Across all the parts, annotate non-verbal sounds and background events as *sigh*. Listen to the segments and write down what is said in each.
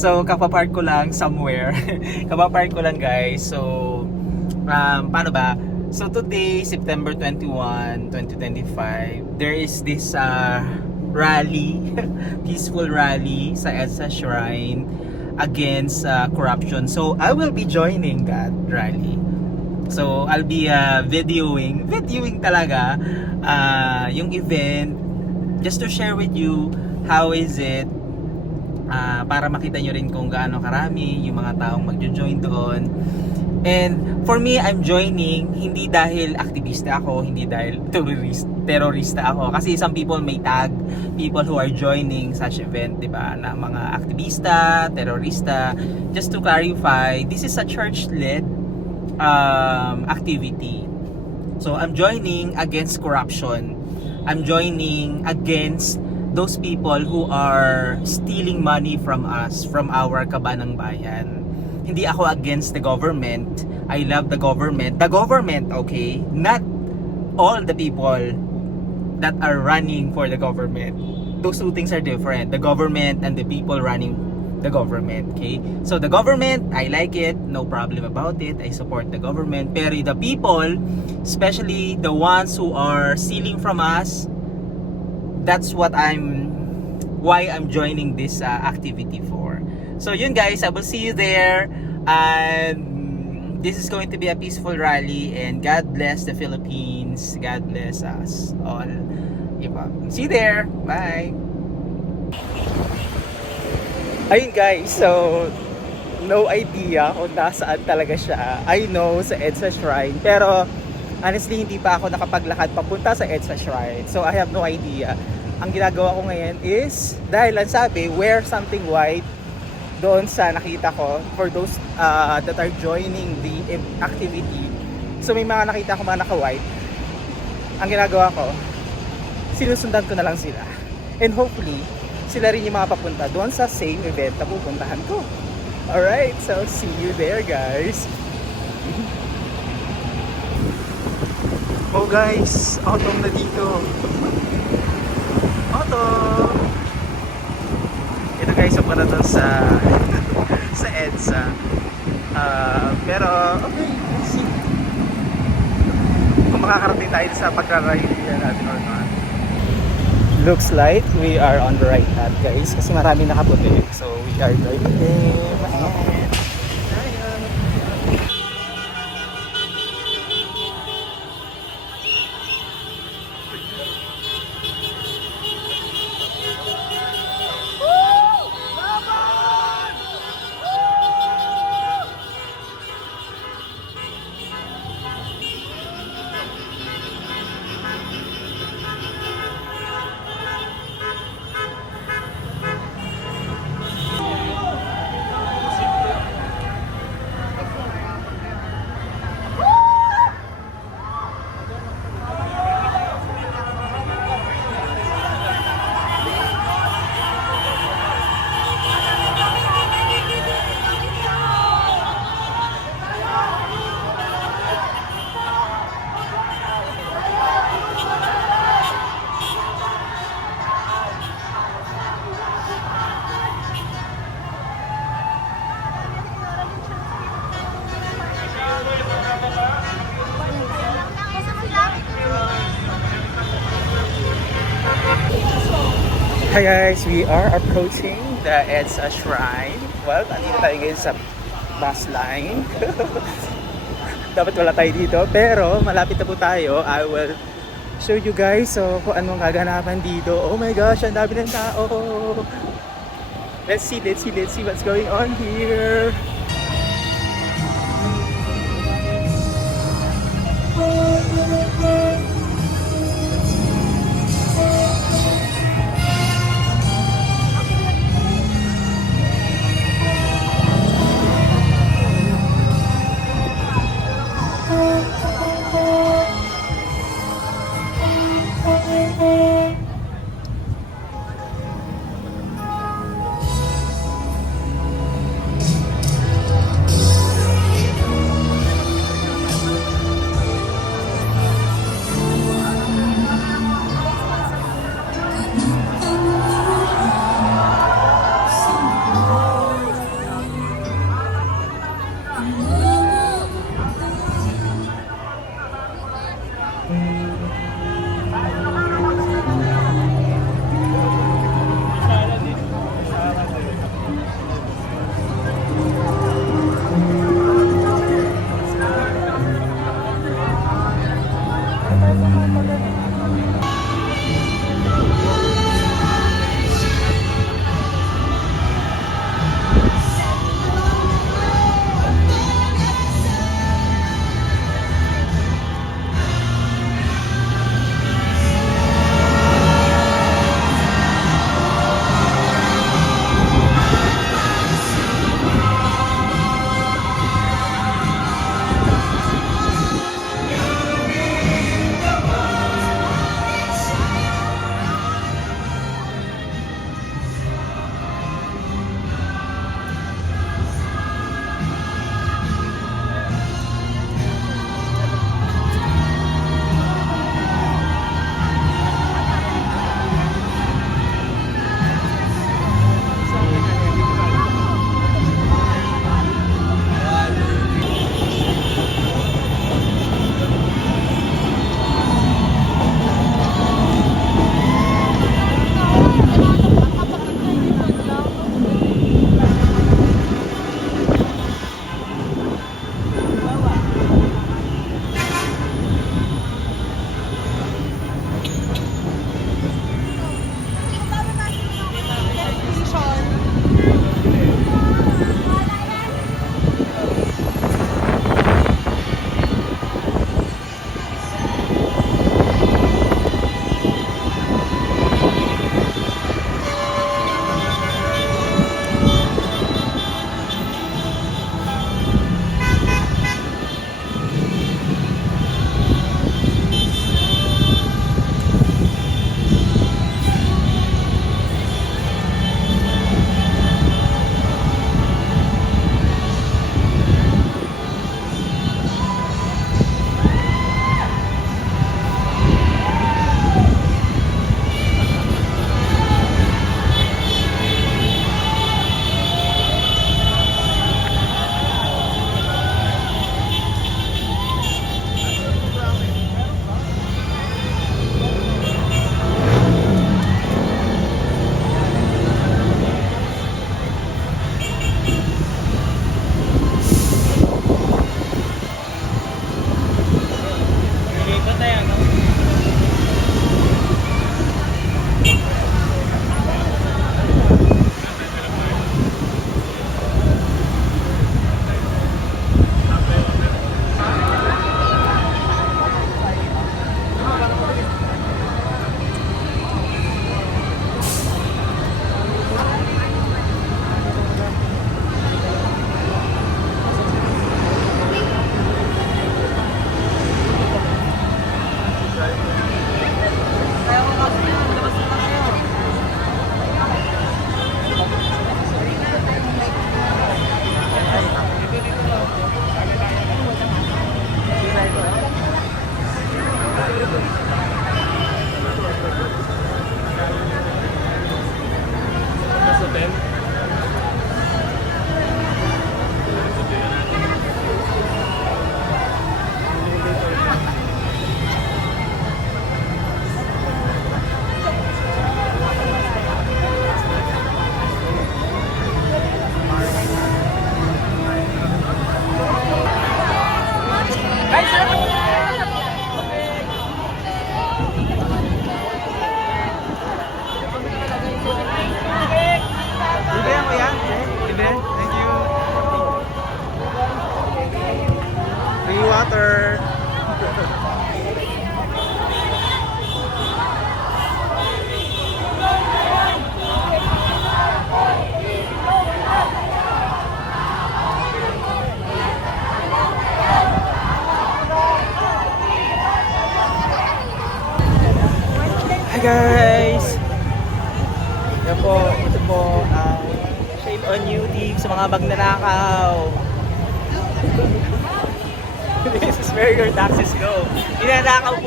So, kapapark ko lang somewhere. *laughs* kapapark ko lang guys. So, um, paano ba? So, today, September 21, 2025, there is this uh, rally, *laughs* peaceful rally sa EDSA Shrine against uh, corruption. So, I will be joining that rally. So, I'll be uh, videoing, videoing talaga uh, yung event just to share with you how is it ah, para makita nyo rin kung gaano karami yung mga taong magjo-join doon. And for me, I'm joining hindi dahil aktivista ako, hindi dahil *laughs* terrorist, terrorista ako. Kasi some people may tag people who are joining such event, di ba? Na mga aktivista, terrorista. Just to clarify, this is a church-led um, activity. So I'm joining against corruption. I'm joining against those people who are stealing money from us, from our kabanang bayan. Hindi ako against the government. I love the government. The government, okay? Not all the people that are running for the government. Those two things are different. The government and the people running the government, okay? So the government, I like it, no problem about it. I support the government. Pero the people, especially the ones who are stealing from us, that's what I'm why I'm joining this uh, activity for. So yun guys, I will see you there and this is going to be a peaceful rally and God bless the Philippines. God bless us all. Diba? See you there. Bye. Ayun guys, so no idea kung nasaan talaga siya. I know sa EDSA Shrine, pero honestly hindi pa ako nakapaglakad papunta sa EDSA Shrine. So I have no idea. Ang ginagawa ko ngayon is, dahil lang sabi, wear something white doon sa nakita ko for those uh, that are joining the activity. So may mga nakita ko mga naka-white. Ang ginagawa ko, sinusundan ko na lang sila. And hopefully, sila rin yung mga papunta doon sa same event na pupuntahan ko. Alright, so see you there guys. Oh guys, autumn na dito. Autumn! Ito guys, yung para doon sa *laughs* sa EDSA. Ah, pero, okay, let's see. Kung makakarating tayo sa pagrarayo natin or not. Looks like we are on the right path guys kasi marami nakaputi. So we are joining Hi guys, we are approaching the Edsa Shrine. Well, andito tayo ngayon sa bus line. *laughs* Dapat wala tayo dito, pero malapit na po tayo. I will show you guys so, kung anong kaganapan dito. Oh my gosh, ang dami ng tao! Let's see, let's see, let's see what's going on here. Oh,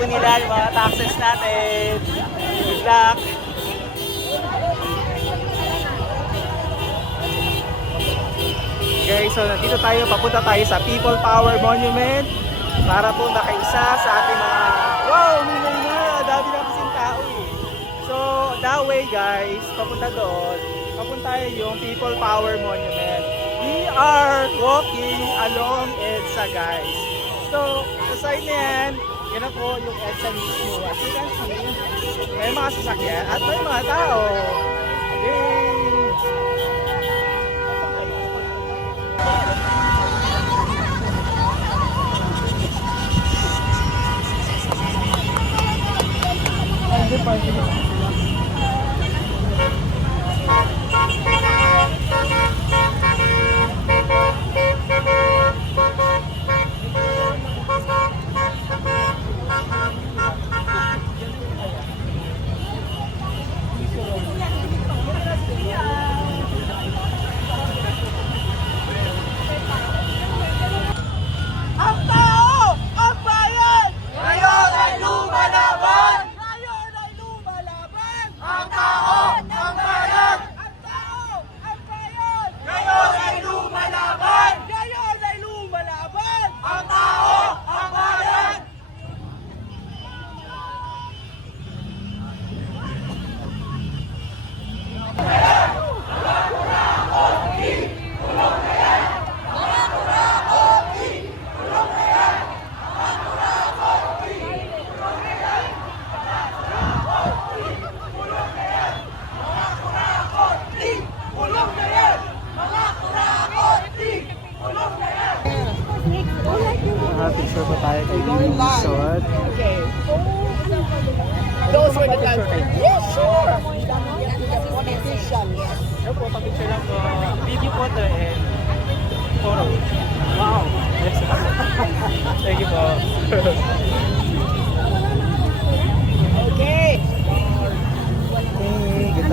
po nila yung mga taxes natin. Good luck! Guys, so nandito tayo, papunta tayo sa People Power Monument para po nakaisa sa ating mga wow, nilay na, dami na kasing tao eh. So, that way guys, papunta doon, papunta tayo yung People Power Monument. We are walking along EDSA guys. So, sa side na yan, yan po yung EDSA mismo. As you can see, may mga sasakyan at may mga tao.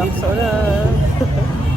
Okay, good *laughs*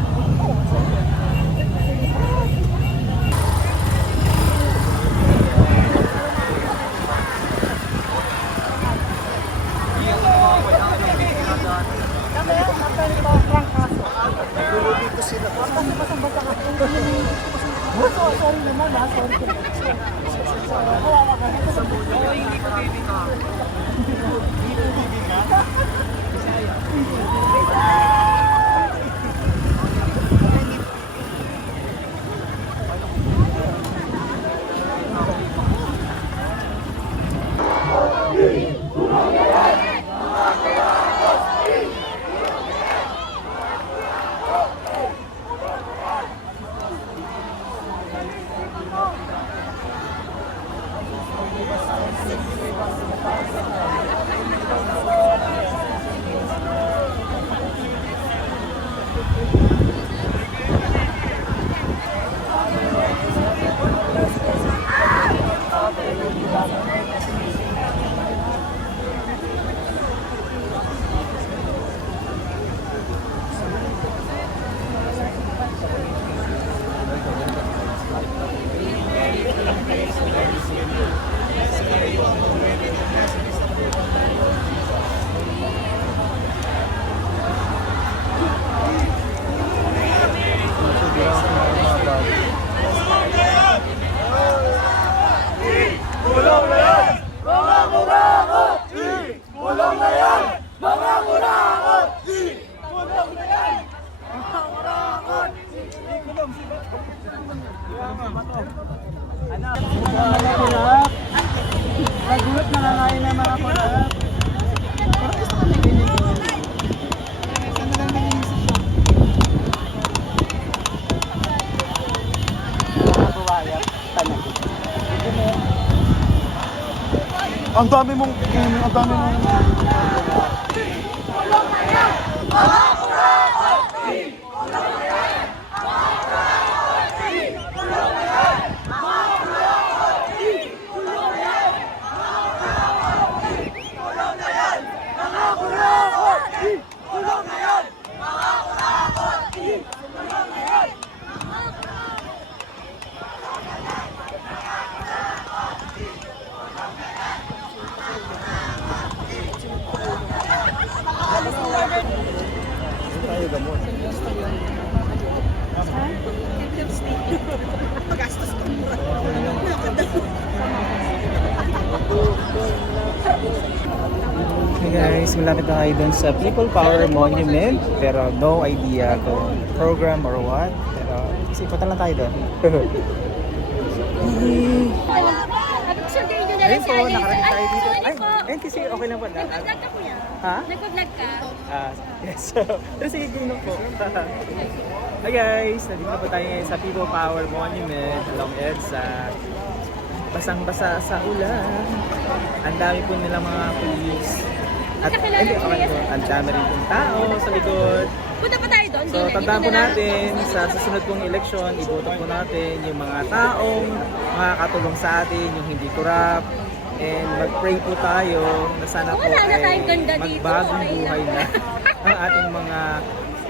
dami mong, ang dami mong... Tayo gamot. Hey guys, malapit na kayo dun sa People Power Monument pero no idea kung program or what. Pero kasi punta lang tayo na Ayun po, nakarating tayo dito. Ay, po. ayun kasi okay lang po. Na, Nag-vlog ka kuya? ha? Nag-vlog ka? Ah, yes. *laughs* Pero sige, gino po. *laughs* Hi guys, nandito na po tayo ngayon sa People Power Monument along EDSA. Basang-basa sa ulan. Ang dami po nilang mga police. At hindi, ko okay po. Ang dami rin pong tao sa likod. Punta pa tayo doon. So, tandaan po natin sa susunod pong eleksyon, iboto po natin yung mga taong makakatulong sa atin, yung hindi corrupt, and mag-pray po tayo na sana po Wala na ay tayong ganda dito, magbagong okay buhay na ang ating mga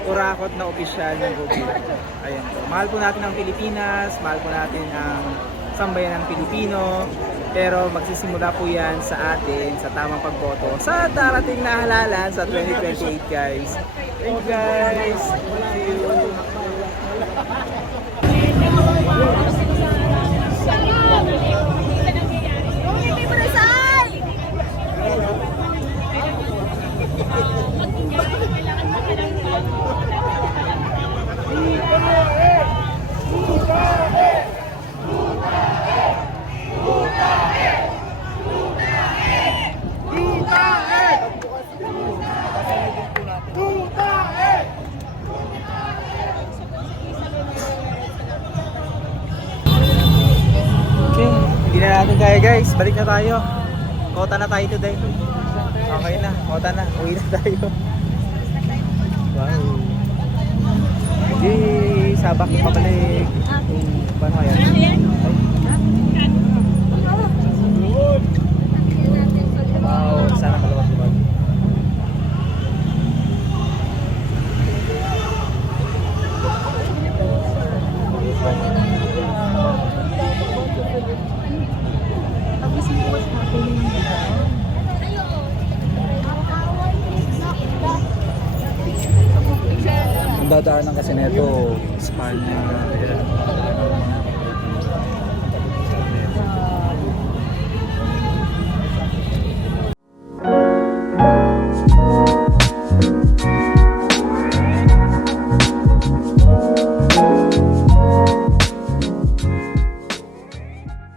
kurakot na opisyal ng gobyerno. Ayan po. Mahal po natin ang Pilipinas, mahal po natin ang sambayan ng Pilipino, pero magsisimula po yan sa atin, sa tamang pagboto, sa darating na halalan sa 2028 guys. Thank you guys! See you! Natin kaya guys. Balik na tayo. Kota na tayo today. Okay na, kota na. Uwi na tayo. Wow. Hindi, sabak pabalik. Paano kaya? Ay. Wow, sana kalawang diba? Ang dadaanan kasi nito, Espanya.